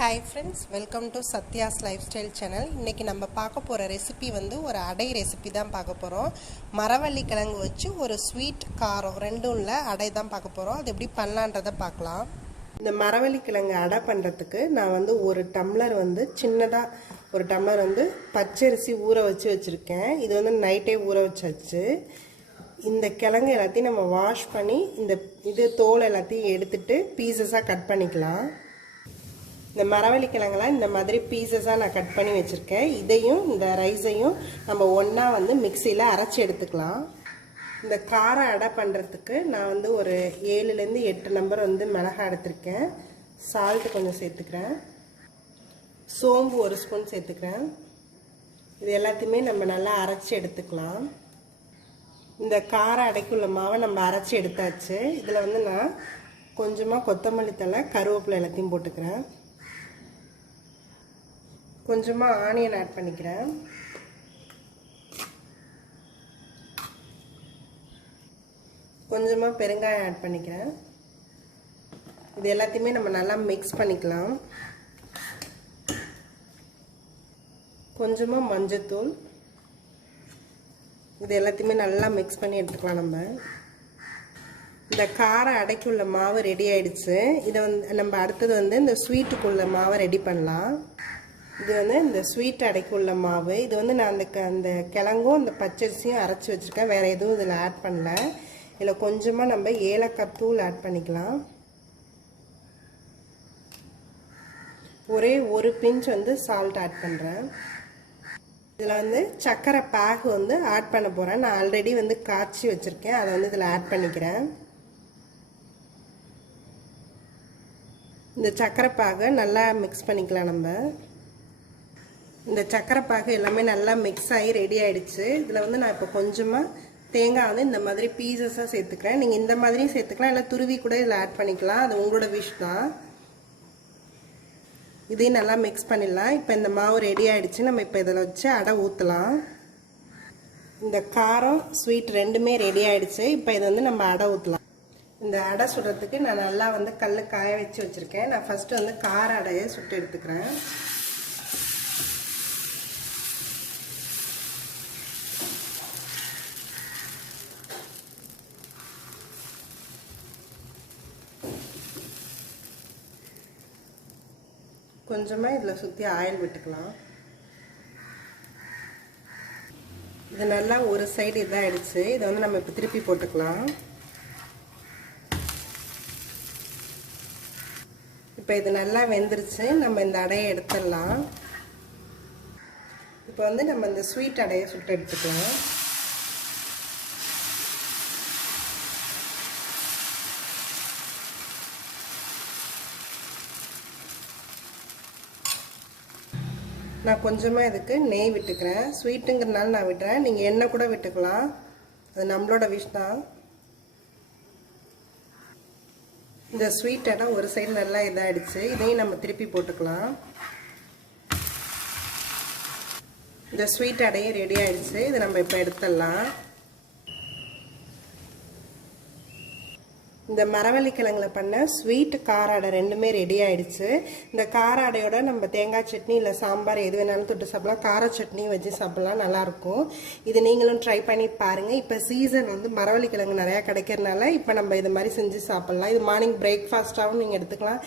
Hi friends, welcome to Satya's Lifestyle channel. இன்னைக்கு நம்ம பார்க்க போற ரெசிபி ஒரு அடை ரெசிபி தான் பார்க்க போறோம். மரவள்ளிக்கிழங்கு வச்சு ஒரு ஸ்வீட் காரம் ரெண்டும் உள்ள அடை தான் பார்க்க போறோம். அது எப்படி பண்ணலாம்ன்றதை பார்க்கலாம். இந்த மரவள்ளிக்கிழங்கு அடை பண்றதுக்கு நான் ஒரு டம்ளர் சின்னதா ஒரு டம்ளர் பச்சரிசி ஊற வச்சிருக்கேன். இது நைட்டே ஊற வச்சாச்சு. இந்த கிழங்கு எல்லாத்தையும் நம்ம வாஷ் பண்ணி இது தோல் எல்லாத்தையும் எடுத்துட்டு பீசஸா கட் பண்ணிக்கலாம். இந்த மரவள்ளிக்கிழங்கெல்லாம் இந்த மாதிரி பீசஸாக நான் கட் பண்ணி வச்சுருக்கேன். இதையும் இந்த ரைஸையும் நம்ம ஒன்றா மிக்சியில் அரைச்சி எடுத்துக்கலாம். இந்த காரம் அடை பண்ணுறதுக்கு நான் ஒரு 7லேருந்து 8 நம்பர் மிளகாய் எடுத்திருக்கேன். சால்ட்டு கொஞ்சம் சேர்த்துக்கிறேன். சோம்பு 1 ஸ்பூன் சேர்த்துக்கிறேன். இது எல்லாத்தையுமே நம்ம நல்லா அரைச்சி எடுத்துக்கலாம். இந்த காரம் அடைக்குள்ள மாவை நம்ம அரைச்சி எடுத்தாச்சு. இதில் நான் கொஞ்சமாக கொத்தமல்லி தழை கருவேப்பிலை எல்லாத்தையும் போட்டுக்கிறேன். கொஞ்சமாக ஆனியன் ஆட் பண்ணிக்கிறேன். கொஞ்சமாக பெருங்காயம் ஆட் பண்ணிக்கிறேன். இது எல்லாத்தையுமே நம்ம நல்லா மிக்ஸ் பண்ணிக்கலாம். கொஞ்சமாக மஞ்சத்தூள். இது எல்லாத்தையுமே நல்லா மிக்ஸ் பண்ணி எடுத்துக்கலாம். இந்த காரம் அடைக்குள்ள மாவு ரெடி ஆயிடுச்சு. இதை நம்ம அடுத்தது இந்த ஸ்வீட்டுக்குள்ள மாவை ரெடி பண்ணலாம். இது இந்த ஸ்வீட் அடைக்குள்ள மாவு. இது நான் அந்த கிழங்கும் அந்த பச்சரிசியும் அரைச்சி வச்சுருக்கேன். வேறு எதுவும் இதில் ஆட் பண்ணல. இதில் கொஞ்சமாக நம்ம ஏலக்காய் தூள் ஆட் பண்ணிக்கலாம். ஒரே ஒரு பிஞ்ச் சால்ட் ஆட் பண்ணுறேன். இதில் சர்க்கரை பாகு ஆட் பண்ண போகிறேன். நான் ஆல்ரெடி காய்ச்சி வச்சுருக்கேன். அதை இதில் ஆட் பண்ணிக்கிறேன். இந்த சர்க்கரை பாகை நல்லா மிக்ஸ் பண்ணிக்கலாம். இந்த சர்க்கரை பாகு எல்லாமே நல்லா மிக்ஸ் ஆகி ரெடி ஆயிடுச்சு. இதில் நான் இப்போ கொஞ்சமாக தேங்காய் இந்த மாதிரி பீசஸாக சேர்த்துக்கிறேன். நீங்கள் இந்த மாதிரியும் சேர்த்துக்கலாம், இல்லை துருவி கூட இதில் ஆட் பண்ணிக்கலாம். அது உங்களோட விஷ் தான். இதையும் நல்லா மிக்ஸ் பண்ணிடலாம். இப்போ இந்த மாவு ரெடி ஆயிடுச்சு. நம்ம இப்போ இதில் வச்சு அடை ஊற்றலாம். இந்த காரம் ஸ்வீட் ரெண்டுமே ரெடி ஆயிடுச்சு. இப்போ இதை நம்ம அடை ஊற்றலாம். இந்த அடை சுடுறதுக்கு நான் நல்லா கல் காய வச்சு வச்சுருக்கேன். நான் ஃபஸ்ட்டு கார அடையை சுட்டு எடுத்துக்கிறேன். கொஞ்சமாக இதில் சுற்றி ஆயில் விட்டுக்கலாம். இது நல்லா ஒரு சைடு இதாகிடுச்சு. இதை நம்ம இப்போ திருப்பி போட்டுக்கலாம். இப்போ இது நல்லா வெந்துருச்சு. நம்ம இந்த அடையை எடுத்துடலாம். இப்போ நம்ம இந்த ஸ்வீட் அடையை சுட்டு எடுத்துக்கலாம். நான் கொஞ்சமாக இதுக்கு நெய் விட்டுக்கிறேன். ஸ்வீட்டுங்கிறதுனால நான் விட்டுறேன். நீங்கள் எண்ணெய் கூட விட்டுக்கலாம். அது நம்மளோட விஷ் தான். இந்த ஸ்வீட் அடை ஒரு சைடு நல்லா இதாகிடுச்சு. இதையும் நம்ம திருப்பி போட்டுக்கலாம். இந்த ஸ்வீட் அடையும் ரெடி ஆகிடுச்சு. இதை நம்ம இப்போ எடுத்துடலாம். இந்த மரவள்ளிக்கிழங்குல பண்ண ஸ்வீட் கார அடை ரெண்டுமே ரெடி ஆயிடுச்சு. இந்த கார அடையோட நம்ம தேங்காய் சட்னி இல்லை சாம்பார் எது வேணாலும் தொட்டு சாப்பிடலாம். கார சட்னி வச்சு சாப்பிடலாம், நல்லாயிருக்கும். இது நீங்களும் ட்ரை பண்ணி பாருங்கள். இப்போ சீசன் மரவள்ளிக்கிழங்கு நிறையா கிடைக்கிறதுனால இப்போ நம்ம இது மாதிரி செஞ்சு சாப்பிட்லாம். இது மார்னிங் பிரேக்ஃபாஸ்ட்டாகவும் நீங்கள் எடுத்துக்கலாம்.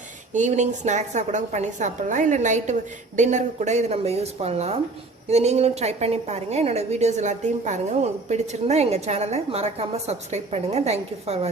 ஈவினிங் ஸ்நாக்ஸாக கூட பண்ணி சாப்பிட்லாம். இல்லை நைட்டு டின்னருக்கு கூட இது நம்ம யூஸ் பண்ணலாம். இதை நீங்களும் ட்ரை பண்ணி பாருங்கள். என்னோடய வீடியோஸ் எல்லாத்தையும் பாருங்கள். உங்களுக்கு பிடிச்சிருந்தா எங்கள் சேனலை மறக்காமல் சப்ஸ்கிரைப் பண்ணுங்கள். தேங்க்யூ ஃபார் வாட்சிங்.